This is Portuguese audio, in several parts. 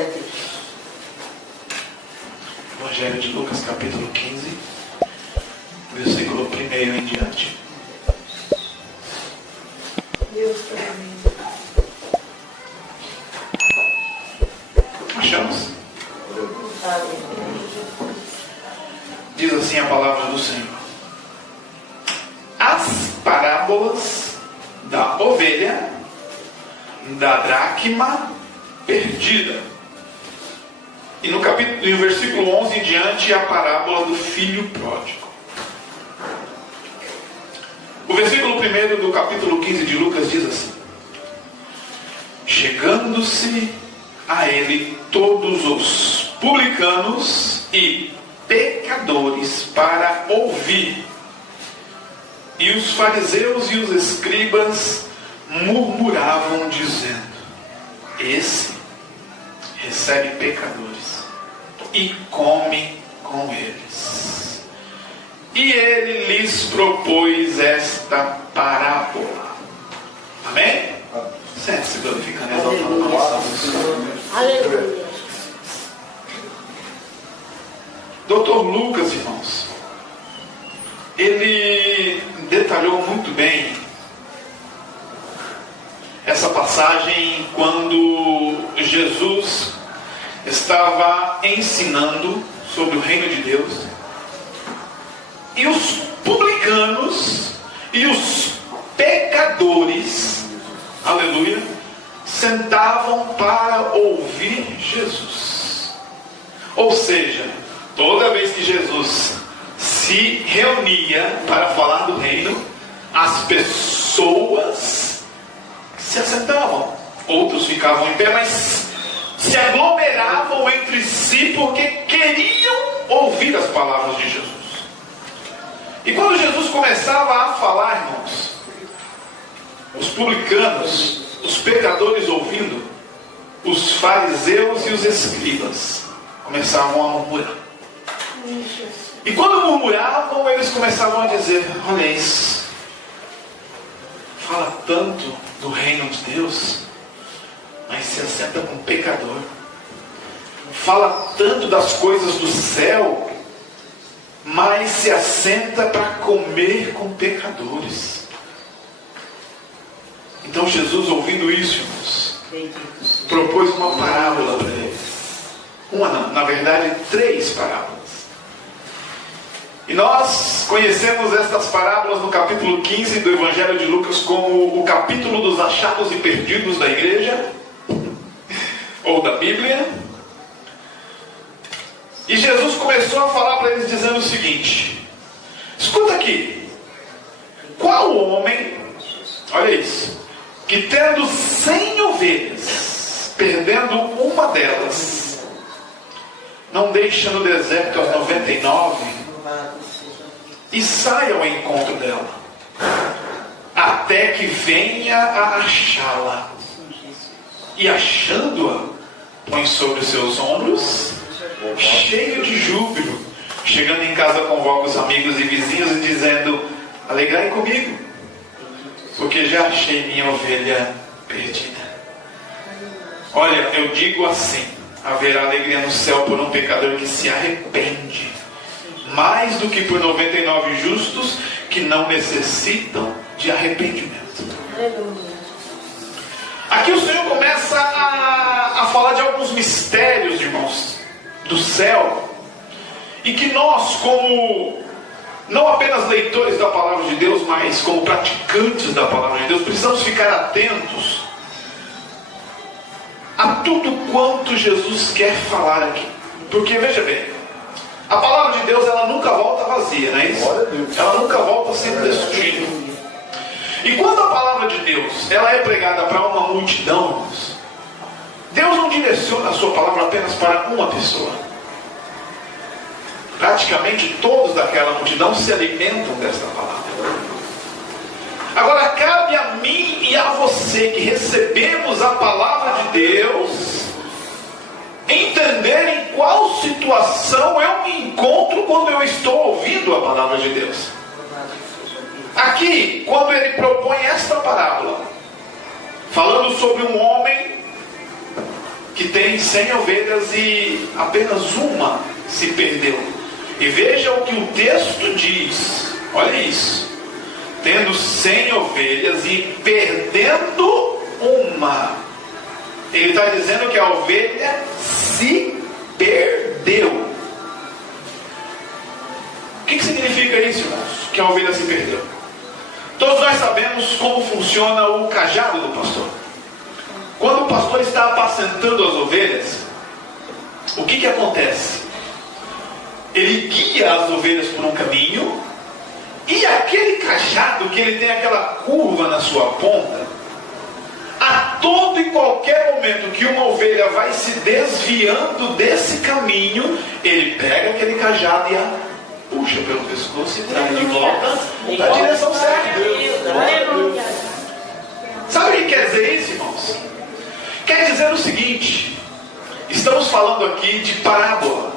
Glória a Deus. Evangelho de Lucas, capítulo 15, versículo 1 em diante. Deus também. Achamos? Diz assim a palavra do Senhor: as parábolas da ovelha, da dracma perdida. E no versículo 11 em diante, a parábola do filho pródigo. O versículo 1 do capítulo 15 de Lucas diz assim: chegando-se a ele todos os publicanos e pecadores para ouvir, e os fariseus e os escribas murmuravam dizendo: esse recebe pecadores e come com eles. E ele lhes propôs esta parábola. Amém? Sente-se glorificando, exaltando a nossa Deus. Aleluia. Dr. Lucas, irmãos, ele detalhou muito bem essa passagem quando Jesus estava ensinando sobre o reino de Deus, e os publicanos e os pecadores, aleluia, sentavam para ouvir Jesus. Ou seja, toda vez que Jesus se reunia para falar do reino, as pessoas se assentavam, outros ficavam em pé, mas se aglomeravam entre si porque queriam ouvir as palavras de Jesus. E quando Jesus começava a falar, irmãos, os publicanos, os pecadores ouvindo, os fariseus e os escribas começavam a murmurar. E quando murmuravam, eles começavam a dizer: olha isso, fala tanto do reino de Deus, mas se assenta com pecador. Fala tanto das coisas do céu, mas se assenta para comer com pecadores. Então Jesus, ouvindo isso, irmãos, propôs uma parábola para eles. Uma não, na verdade 3 parábolas. E nós conhecemos estas parábolas no capítulo 15 do Evangelho de Lucas como o capítulo dos achados e perdidos da igreja, ou da Bíblia. E Jesus começou a falar para eles dizendo o seguinte: escuta aqui, qual homem, olha isso, que tendo 100 ovelhas, perdendo uma delas, não deixa no deserto as 99 e sai ao encontro dela, até que venha a achá-la, e achando-a, põe sobre os seus ombros, cheio de júbilo, chegando em casa convoca os amigos e vizinhos e dizendo: alegrai comigo, porque já achei minha ovelha perdida. Olha, eu digo assim: haverá alegria no céu por um pecador que se arrepende, mais do que por 99 justos que não necessitam de arrependimento. Aqui o Senhor começa a falar de alguns mistérios, irmãos, do céu, e que nós, como não apenas leitores da palavra de Deus, mas como praticantes da palavra de Deus, precisamos ficar atentos a tudo quanto Jesus quer falar aqui. Porque veja bem, a palavra de Deus, ela nunca volta vazia, não é isso? Ela nunca volta sem destino. E quando a palavra de Deus ela é pregada para uma multidão, irmãos, Deus não direciona a sua palavra apenas para uma pessoa. Praticamente todos daquela multidão se alimentam desta palavra. Agora cabe a mim e a você, que recebemos a palavra de Deus, entender em qual situação eu me encontro quando eu estou ouvindo a palavra de Deus. Aqui, quando ele propõe esta parábola, falando sobre um homem que tem 100 ovelhas e apenas uma se perdeu. E veja o que o texto diz. Olha isso. Tendo 100 ovelhas e perdendo uma. Ele está dizendo que a ovelha se perdeu. O que significa isso, irmãos? Que a ovelha se perdeu. Todos nós sabemos como funciona o cajado do pastor. Quando o pastor está apacentando as ovelhas, o que acontece? Ele guia as ovelhas por um caminho, e aquele cajado que ele tem aquela curva na sua ponta, a todo e qualquer momento que uma ovelha vai se desviando desse caminho, ele pega aquele cajado e a puxa pelo pescoço e traz de volta na direção certa. Sabe o que quer dizer isso, irmãos? Quer dizer o seguinte: estamos falando aqui de parábola,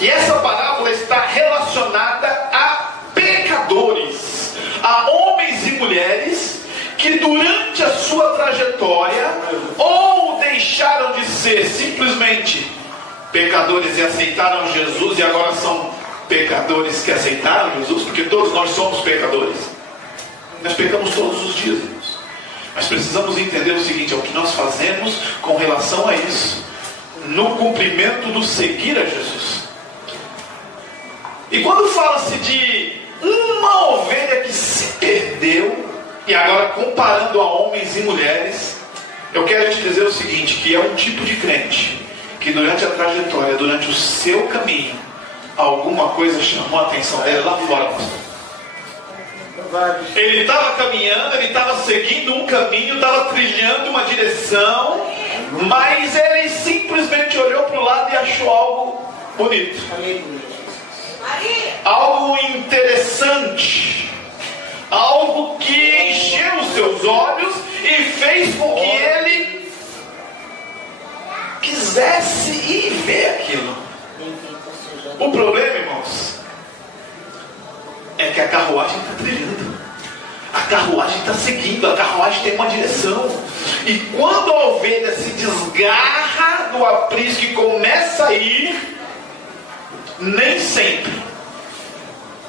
e essa parábola está relacionada a pecadores, a homens e mulheres que durante a sua trajetória ou deixaram de ser simplesmente pecadores e aceitaram Jesus, e agora são pecadores que aceitaram Jesus, porque todos nós somos pecadores. Nós pecamos todos os dias, irmãos. Mas precisamos entender o seguinte: é o que nós fazemos com relação a isso, no cumprimento do seguir a Jesus. E quando fala-se de uma ovelha que se perdeu, e agora comparando a homens e mulheres, eu quero te dizer o seguinte: que é um tipo de crente que durante a trajetória, durante o seu caminho, alguma coisa chamou a atenção dele lá fora, pastor. Ele estava caminhando, ele estava seguindo um caminho, estava trilhando uma direção, mas ele simplesmente olhou para o lado e achou algo bonito, algo interessante, algo que encheu os seus olhos e fez com que ele quisesse ir ver aquilo. O problema, irmãos, é que a carruagem está trilhando, a carruagem está seguindo, a carruagem tem uma direção. E quando a ovelha se desgarra do aprisco e começa a ir, nem sempre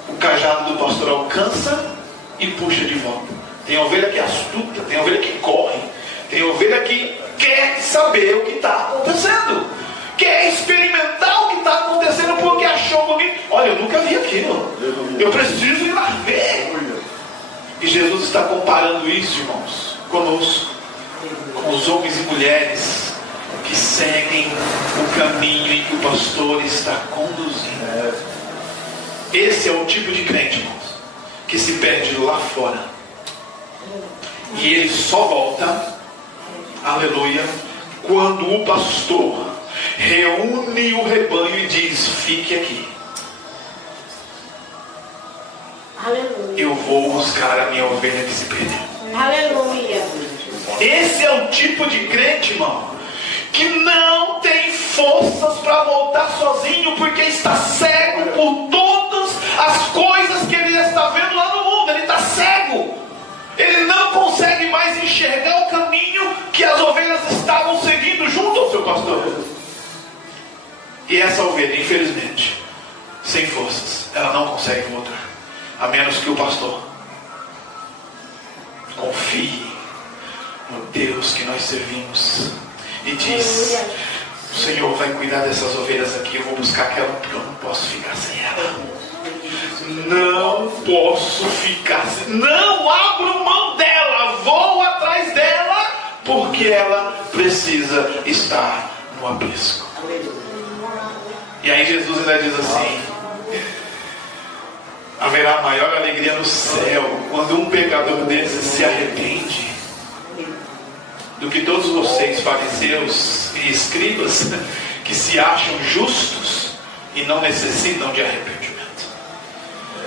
o cajado do pastor alcança e puxa de volta. Tem ovelha que é astuta, tem ovelha que corre, tem ovelha que quer saber o que está acontecendo, quer experimentar o que está acontecendo porque achou bonito. Olha, eu nunca vi aquilo, eu preciso ir lá ver. E Jesus está comparando isso, irmãos, conosco, com os homens e mulheres que seguem o caminho em que o pastor está conduzindo. Esse é o tipo de crente, irmãos, que se perde lá fora, e ele só volta, aleluia, quando o pastor reúne o rebanho e diz: fique aqui, Aleluia. eu vou buscar a minha ovelha que se perdeu. Aleluia. Esse é o tipo de crente, irmão, que não tem forças para voltar sozinho, porque está cego por todas as coisas que ele está vendo lá no mundo. Ele está cego, ele não consegue mais enxergar o caminho que as ovelhas estavam seguindo junto ao seu pastor. E essa ovelha, infelizmente, sem forças, ela não consegue voltar, a menos que o pastor confie no Deus que nós servimos e diz: o Senhor vai cuidar dessas ovelhas aqui, eu vou buscar aquela, porque eu não posso ficar sem ela. Não posso ficar sem, não abro mão dela, vou atrás dela, porque ela precisa estar no aprisco. E aí Jesus ainda diz assim: haverá maior alegria no céu quando um pecador desse se arrepende, do que todos vocês, fariseus e escribas, que se acham justos e não necessitam de arrependimento.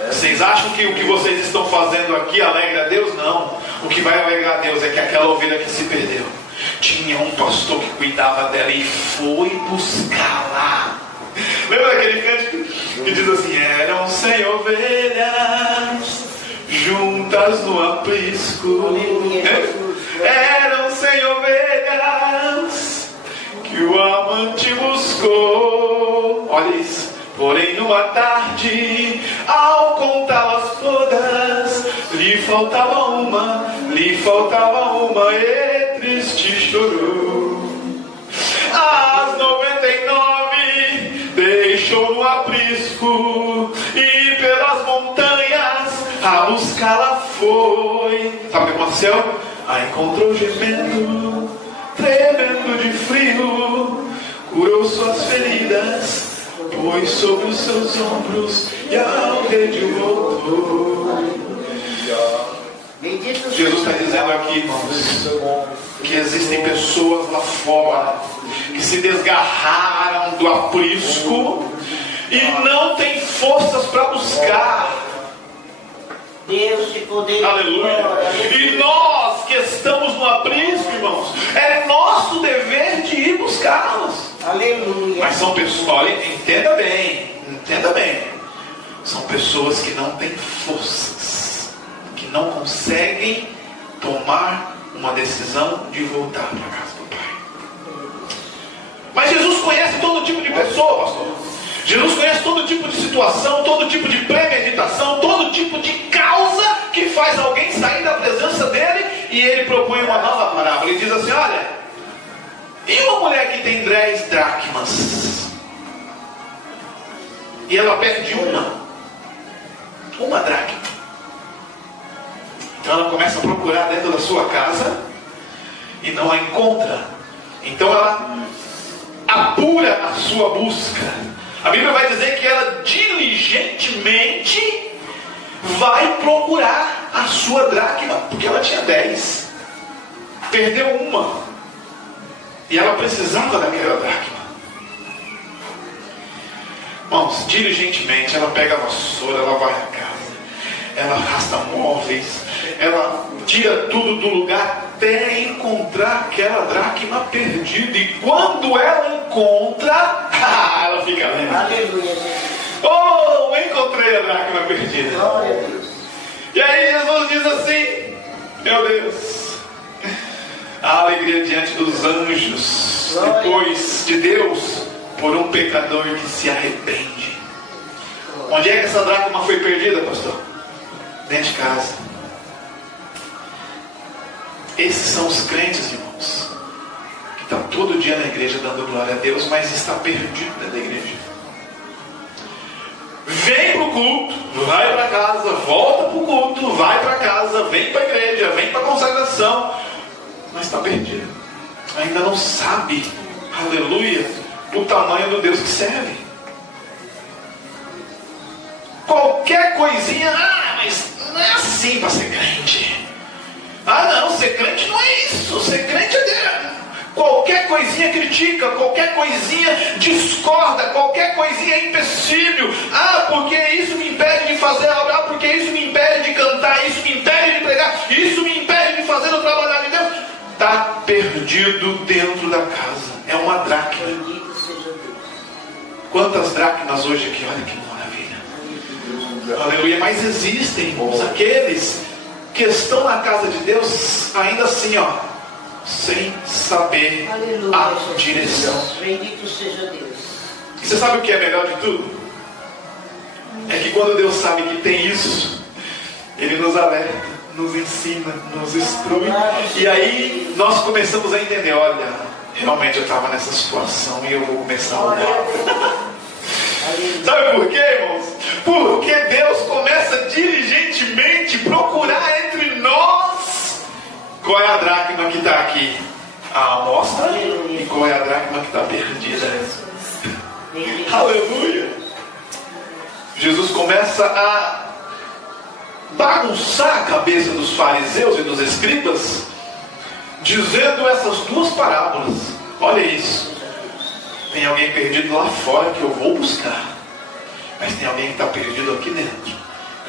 Vocês acham que o que vocês estão fazendo aqui alegra a Deus? Não. O que vai alegrar a Deus é que aquela ovelha que se perdeu tinha um pastor que cuidava dela e foi buscar lá. Lembra daquele cântico que diz assim: eram 100 ovelhas juntas no aprisco, eram 100 ovelhas que o amante buscou. Olha isso. Porém numa tarde, ao contá-las todas, lhe faltava uma, e triste chorou. As 99 deixou no aprisco, e pelas montanhas a buscá-la foi. Sabe o que aconteceu? A encontrou gemendo, tremendo de frio, curou suas feridas, pôs sobre os seus ombros e ao redil voltou. Jesus está dizendo aqui, irmãos, que existem pessoas lá fora que se desgarraram do aprisco e não têm forças para buscar. Deus te poder. Aleluia. E nós que estamos no aprisco, irmãos, é nosso dever de ir buscá-los. Aleluia. Mas são pessoas, olha, entenda bem. São pessoas que não têm forças, que não conseguem tomar uma decisão de voltar para a casa do Pai. Mas Jesus conhece todo tipo de pessoa, pastor. Jesus conhece todo tipo de situação, todo tipo de premeditação, todo tipo de causa que faz alguém sair da presença dele, e ele propõe uma nova parábola. Ele diz assim: olha, e uma mulher que tem 10 dracmas e ela perde uma dracma. Então ela começa a procurar dentro da sua casa e não a encontra. Então ela apura a sua busca. A Bíblia vai dizer que ela diligentemente vai procurar a sua dracma, porque ela tinha 10, perdeu uma, e ela precisava daquela dracma. Irmãos, diligentemente ela pega a vassoura, ela vai à casa, ela arrasta móveis, ela tira tudo do lugar até encontrar aquela dracma perdida. E quando ela encontra, ela fica lendo. Aleluia. Oh, encontrei a dracma perdida. Glória a Deus. E aí Jesus diz assim: meu Deus, a alegria diante dos anjos, depois de Deus, por um pecador que se arrepende. Onde é que essa dracma foi perdida, pastor? Dentro de casa. Esses são os crentes, irmãos, que estão todo dia na igreja dando glória a Deus, mas está perdido dentro da igreja. Vem para o culto, vai para casa, volta para o culto, vai para casa, vem para a igreja, vem para a consagração, mas está perdido. Ainda não sabe, aleluia, o tamanho do Deus que serve. Qualquer coisinha, mas não é assim para ser crente. Não, ser crente não é isso, ser crente é Deus. Qualquer coisinha critica, qualquer coisinha discorda, qualquer coisinha é empecilho. Porque isso me impede de fazer a obra, porque isso me impede de cantar, isso me impede de pregar, isso me impede de fazer o trabalho de Deus. Está perdido dentro da casa. É uma dracma. Bendito seja Deus. Quantas dracmas hoje aqui? Olha que maravilha. Aleluia. Mas existem, irmãos, aqueles que estão na casa de Deus ainda assim, sem saber Aleluia, a Jesus. direção. Bendito seja Deus. E você sabe o que é melhor de tudo? É que quando Deus sabe que tem isso, Ele nos alerta, nos ensina, nos instrui. E aí nós começamos a entender: olha, realmente eu estava nessa situação e eu vou começar a orar. Sabe por quê, irmãos? Porque Deus começa diligentemente procurar entre nós qual é a dracma que está aqui à amostra e qual é a dracma que está perdida. Aleluia! Jesus começa a bagunçar a cabeça dos fariseus e dos escribas, dizendo essas duas parábolas. Olha isso. Tem alguém perdido lá fora que eu vou buscar, mas tem alguém que está perdido aqui dentro.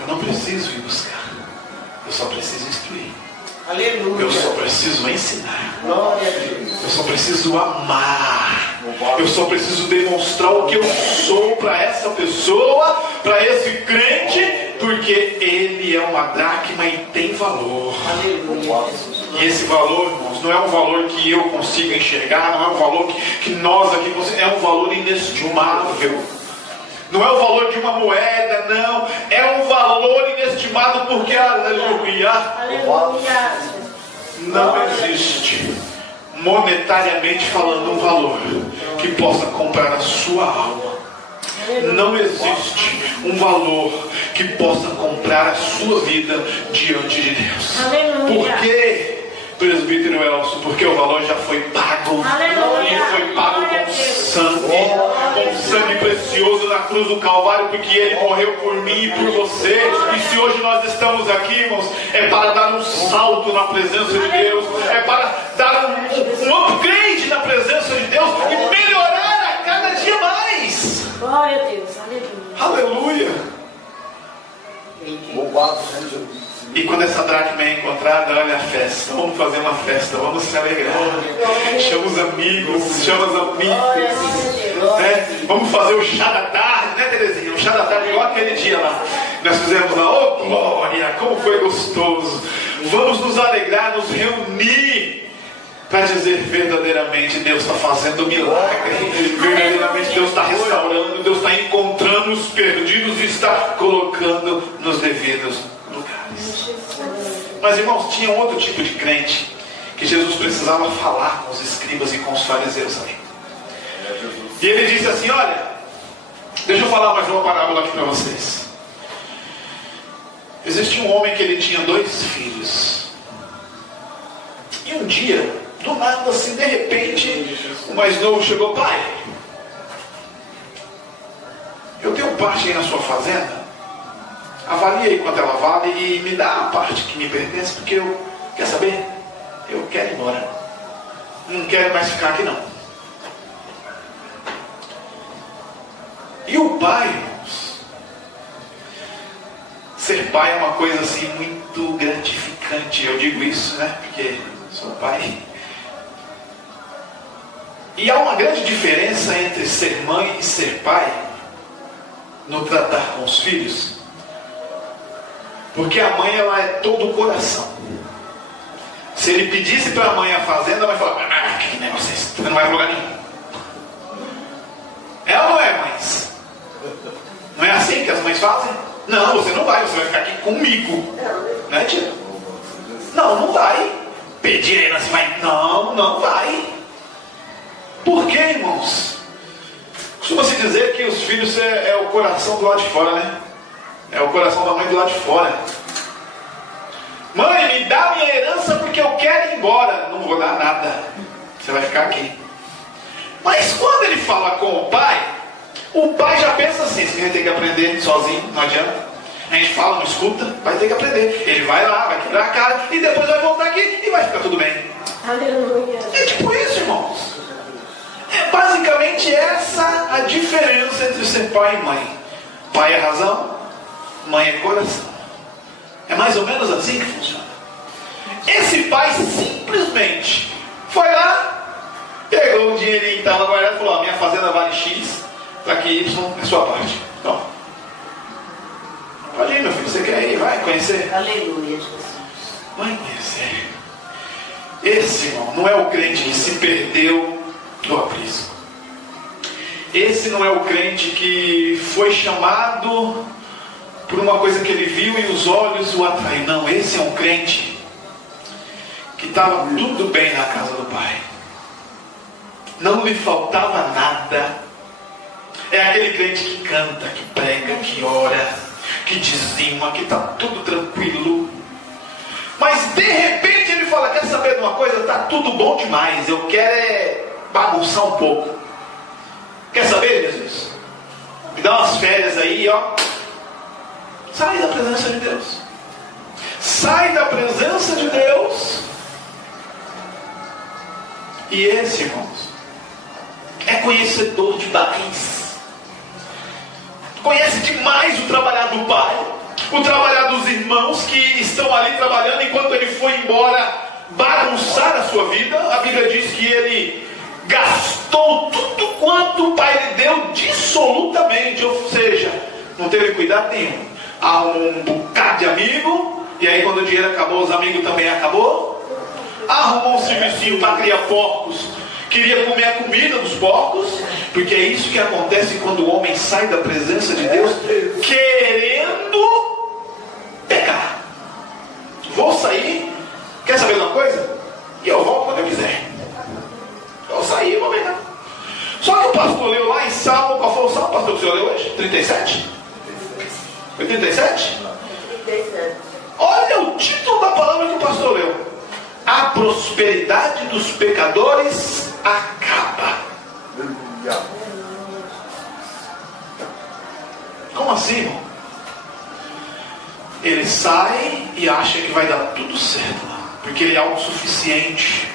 Eu não preciso ir buscar, eu só preciso instruir. Aleluia. Eu só preciso ensinar. Glória a Deus. Eu só preciso amar. Eu só preciso demonstrar o que eu sou para essa pessoa, para esse crente, porque ele é uma dracma e tem valor. Aleluia, Jesus. E esse valor, irmãos, não é um valor que eu consigo enxergar, não é um valor que nós aqui conseguimos, é um valor inestimável. Não é o valor de uma moeda, não. É um valor inestimado porque, aleluia, não existe, monetariamente falando, um valor que possa comprar a sua alma. Não existe um valor que possa comprar a sua vida diante de Deus. Por quê? Presbítero Elcio, porque o valor já foi pago. E foi pago com sangue precioso na cruz do Calvário, porque Ele morreu por mim e por você. E se hoje nós estamos aqui, irmãos, é para dar um salto na presença de Deus, é para dar um upgrade na presença de Deus e melhorar a cada dia mais. Glória a Deus, aleluia. Louvado seja Jesus. E quando essa dracma é encontrada, olha a festa. Vamos fazer uma festa, vamos se alegrar. Chama os amigos, chama as amigas. Né? Vamos fazer o chá da tarde, né, Terezinha? O chá da tarde igual aquele dia lá. Nós fizemos lá, oh glória, como foi gostoso. Vamos nos alegrar, nos reunir. Para dizer verdadeiramente Deus está fazendo milagre, verdadeiramente Deus está restaurando, Deus está encontrando os perdidos e está colocando nos devidos lugares. Mas irmãos, tinha um outro tipo de crente que Jesus precisava falar com os escribas e com os fariseus ali. E ele disse assim: olha, deixa eu falar mais uma parábola aqui para vocês. Existia um homem que ele tinha 2 filhos. E um dia, do nada, assim, de repente, o mais novo chegou: pai, eu tenho parte aí na sua fazenda, avalie aí quanto ela vale e me dá a parte que me pertence, porque eu, quer saber? Eu quero ir embora, não quero mais ficar aqui não. E o pai, irmãos, ser pai é uma coisa assim muito gratificante. Eu digo isso, né, porque sou pai. E há uma grande diferença entre ser mãe e ser pai no tratar com os filhos, porque a mãe, ela é todo o coração. Se ele pedisse para a mãe a fazenda, ela vai falar: que negócio é esse? Você não vai para lugar nenhum. É ou não é, mães? Não é assim que as mães fazem? Não, você não vai, você vai ficar aqui comigo, né, tia? Não vai. Pedir aí, você vai? Não vai. Por quê, irmãos? Costuma-se dizer que os filhos é o coração do lado de fora, né? É o coração da mãe do lado de fora. Mãe, me dá minha herança porque eu quero ir embora. Não vou dar nada, você vai ficar aqui. Mas quando ele fala com o pai já pensa assim: você vai ter que aprender sozinho, não adianta. A gente fala, não escuta, vai ter que aprender. Ele vai lá, vai quebrar a cara e depois vai voltar aqui e vai ficar tudo bem. Aleluia. É tipo isso, irmãos. É basicamente essa a diferença entre ser pai e mãe. Pai é razão, mãe é coração. É mais ou menos assim que funciona. Esse pai simplesmente foi lá, pegou o dinheirinho que estava guardado e falou: minha fazenda vale X, para que Y é sua parte. Então, pode ir, meu filho, você quer ir? Vai conhecer? Aleluia, Jesus. Vai conhecer. Esse, irmão, não é o crente que se perdeu do aprisco. Esse não é o crente que foi chamado por uma coisa que ele viu e os olhos o atraiu. Não, esse é um crente que estava tudo bem na casa do Pai. Não lhe faltava nada. É aquele crente que canta, que prega, que ora, que dizima, que está tudo tranquilo. Mas de repente ele fala: quer saber de uma coisa? Está tudo bom demais, eu quero bagunçar um pouco. Quer saber, Jesus? Me dá umas férias aí, ó. Sai da presença de Deus. Sai da presença de Deus. E esse, irmãos, é conhecedor de barris. Conhece demais o trabalhar do Pai, o trabalhar dos irmãos que estão ali trabalhando enquanto ele foi embora bagunçar a sua vida. A Bíblia diz que ele gastou tudo quanto o Pai lhe deu dissolutamente, ou seja, não teve cuidado nenhum. Há um bocado de amigo, e aí quando o dinheiro acabou, os amigos também acabou. arrumou um serviço para criar porcos, queria comer a comida dos porcos, porque é isso que acontece quando o homem sai da presença de Deus querendo pecar. Vou sair, quer saber de uma coisa? E eu volto quando eu quiser. Eu vou sair e vou pegar. Só que o pastor leu lá em Salmo, qual foi o Salmo, pastor, que o senhor leu hoje? 37? Foi 37? 37. Olha o título da palavra que o pastor leu. A prosperidade dos pecadores acaba. Como assim, irmão? Ele sai e acha que vai dar tudo certo lá, porque ele é autossuficiente.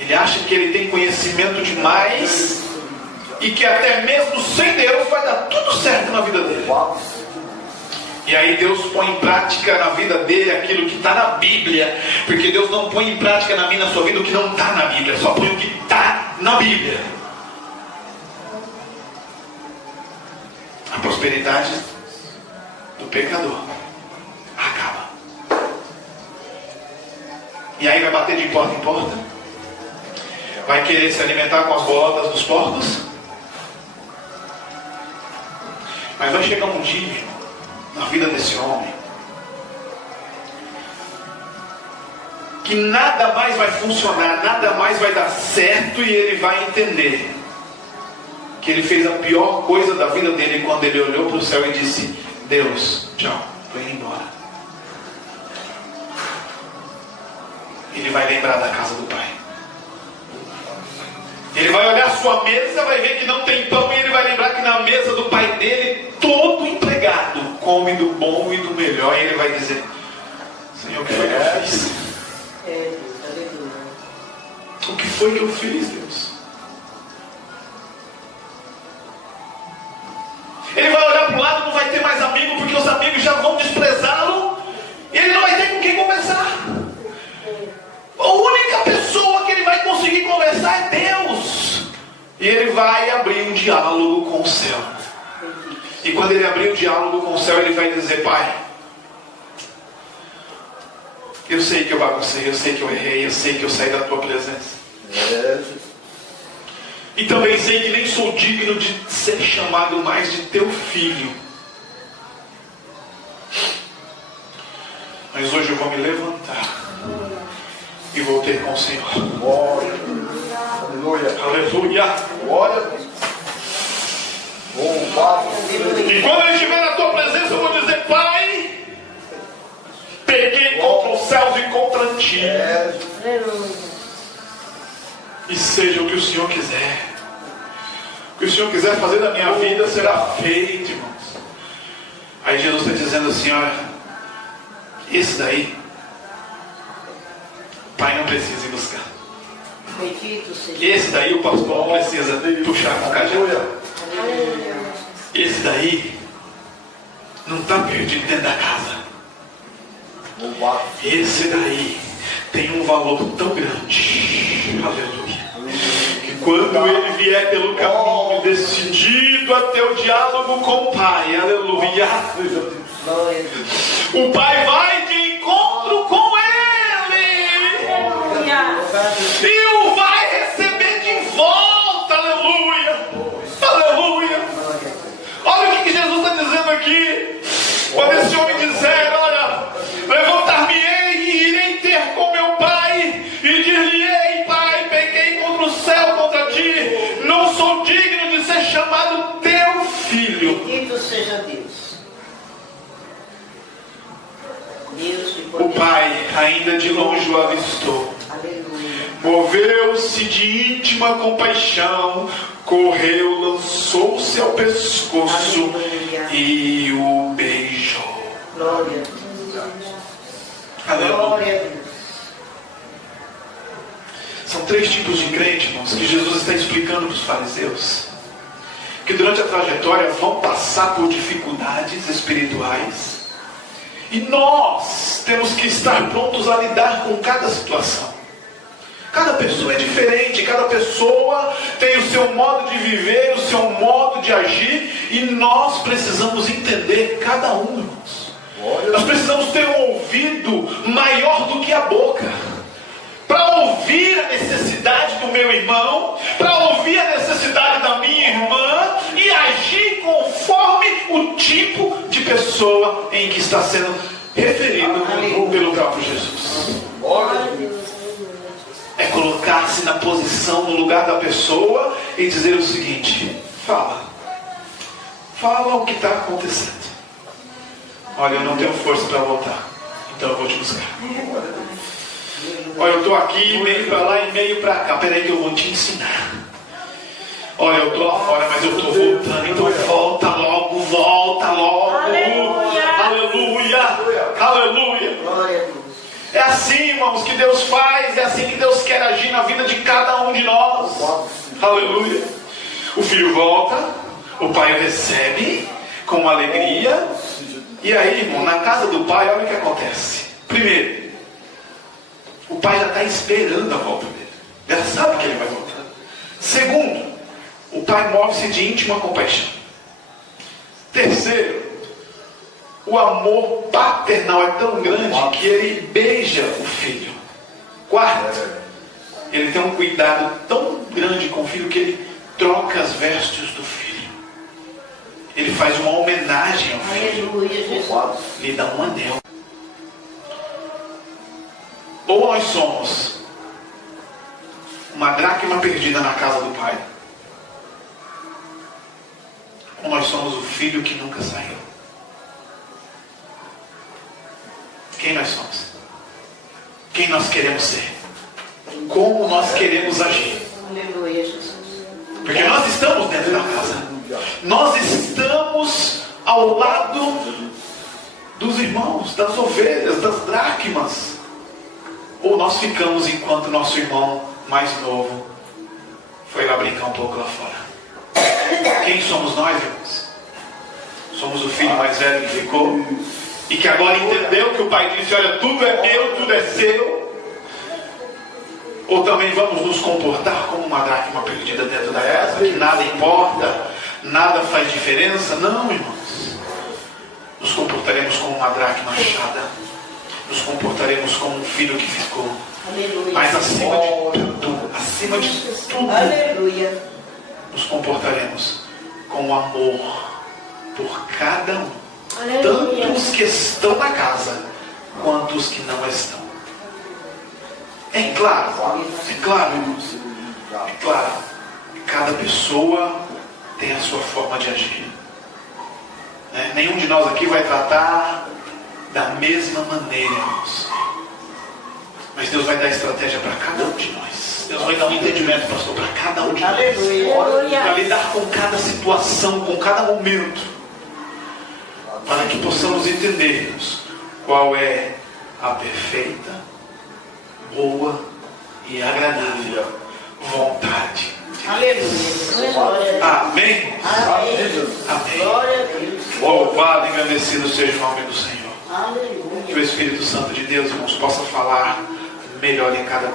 Ele acha que ele tem conhecimento demais e que até mesmo sem Deus vai dar tudo certo na vida dele. E aí Deus põe em prática na vida dele aquilo que está na Bíblia, porque Deus não põe em prática na minha e na sua vida o que não está na Bíblia, só põe o que está na Bíblia. A prosperidade do pecador acaba. E aí vai bater de porta em porta, vai querer se alimentar com as bolotas dos porcos, mas vai chegar um dia na vida desse homem que nada mais vai funcionar, nada mais vai dar certo, e ele vai entender que ele fez a pior coisa da vida dele quando ele olhou para o céu e disse: Deus, tchau, estou indo embora. Ele vai lembrar da casa do Pai. Ele vai olhar a sua mesa, vai ver que não tem pão, e ele vai lembrar que na mesa do pai dele, todo empregado come do bom e do melhor, e ele vai dizer: Senhor, o que foi que eu fiz? O que foi que eu fiz, Deus? Ele vai olhar para o lado, não vai ter mais amigo, porque os amigos já vão desprezá-lo, e ele não vai ter com quem conversar. A única pessoa que ele vai conseguir conversar é Deus. E ele vai abrir um diálogo com o céu. E quando ele abrir o diálogo com o céu, ele vai dizer: Pai, eu sei que eu baguncei, eu sei que eu errei, eu sei que eu saí da tua presença. E também sei que nem sou digno de ser chamado mais de teu filho. Mas hoje eu vou me levantar e vou ter com o Senhor. Aleluia. Aleluia. Glória. E quando ele estiver na tua presença, eu vou dizer: Pai, peguei contra os céus e contra ti. E seja o que o Senhor quiser. O que o Senhor quiser fazer da minha vida será feito, irmãos. Aí Jesus está dizendo assim: olha, esse daí o pai não precisa ir buscar. Esse daí o pastor não precisa puxar com o cajado. Esse daí não está perdido dentro da casa. Esse daí tem um valor tão grande, aleluia, que quando ele vier pelo caminho decidido a ter o diálogo com o Pai, aleluia, o Pai vai de encontro com ele e o vai receber de volta, aleluia, aleluia. Olha o que Jesus está dizendo aqui. Quando esse homem disser: olha, levantar-me-ei e irei ter com meu pai, e dir-lhe-ei: Pai, pequei contra o céu, contra ti, não sou digno de ser chamado teu filho. Bendito seja Deus. O pai ainda de longe o avistou. Moveu-se de íntima compaixão, correu, lançou-se ao pescoço, aleluia, e o beijou. Glória a Deus. Aleluia. São 3 tipos de crente, irmãos, que Jesus está explicando para os fariseus, que durante a trajetória vão passar por dificuldades espirituais, e nós temos que estar prontos a lidar com cada situação. Cada pessoa é diferente, cada pessoa tem o seu modo de viver, o seu modo de agir, e nós precisamos entender cada um, irmãos. Nós precisamos ter um ouvido maior do que a boca. para ouvir a necessidade do meu irmão, para ouvir a necessidade da minha irmã e agir conforme o tipo de pessoa em que está sendo referido pelo próprio Jesus. Glória a Deus. É colocar-se na posição, no lugar da pessoa e dizer o seguinte: fala o que está acontecendo. Olha, eu não tenho força para voltar, então eu vou te buscar. Olha, eu estou aqui, meio para lá e meio para cá. Peraí que eu vou te ensinar. Olha, eu estou lá fora, mas eu estou voltando. Então volta logo, volta logo. Aleluia. Aleluia. Aleluia. Glória a Deus. É assim, irmãos, que Deus faz. É assim que Deus quer agir na vida de cada um de nós. Aleluia. O filho volta, o pai o recebe com alegria. E aí, irmão, na casa do pai, olha o que acontece. Primeiro, o pai já está esperando a volta dele. Já sabe que ele vai voltar. Segundo, o pai move-se de íntima compaixão. Terceiro, o amor paternal é tão grande que ele beija o filho. Quarto, ele tem um cuidado tão grande com o filho que ele troca as vestes do filho. Ele faz uma homenagem ao filho. Aleluia, Jesus. Lhe dá um anel. Ou nós somos uma dracma perdida na casa do pai, ou nós somos o filho que nunca saiu. Quem nós somos? Quem nós queremos ser? Como nós queremos agir? Aleluia, Jesus. Porque nós estamos dentro da casa. Nós estamos ao lado dos irmãos, das ovelhas, das dracmas. Ou nós ficamos enquanto nosso irmão mais novo foi lá brincar um pouco lá fora? Quem somos nós, irmãos? Somos o filho mais velho que ficou e que agora entendeu que o pai disse: olha, tudo é meu, tudo é seu. Ou também vamos nos comportar como uma dracma perdida dentro da casa, que nada importa, nada faz diferença? Não, irmãos. Nos comportaremos como uma dracma achada. Nos comportaremos como um filho que ficou. Aleluia. Mas acima de tudo, Aleluia. nos comportaremos com amor por cada um. Aleluia. Tanto os que estão na casa, quanto os que não estão. É claro, irmãos. É claro, cada pessoa tem a sua forma de agir. Nenhum de nós aqui vai tratar da mesma maneira, irmãos. Mas Deus vai dar estratégia para cada um de nós. Deus vai dar um entendimento, pastor, para cada um de nós. Aleluia. Para lidar com cada situação, com cada momento. Para que possamos entendermos qual é a perfeita, boa e agradável vontade. Aleluia. Amém? Amém. Amém. Glória a Deus. Louvado e agradecido seja o nome do Senhor. Aleluia. Que o Espírito Santo de Deus, irmãos, possa falar melhor em cada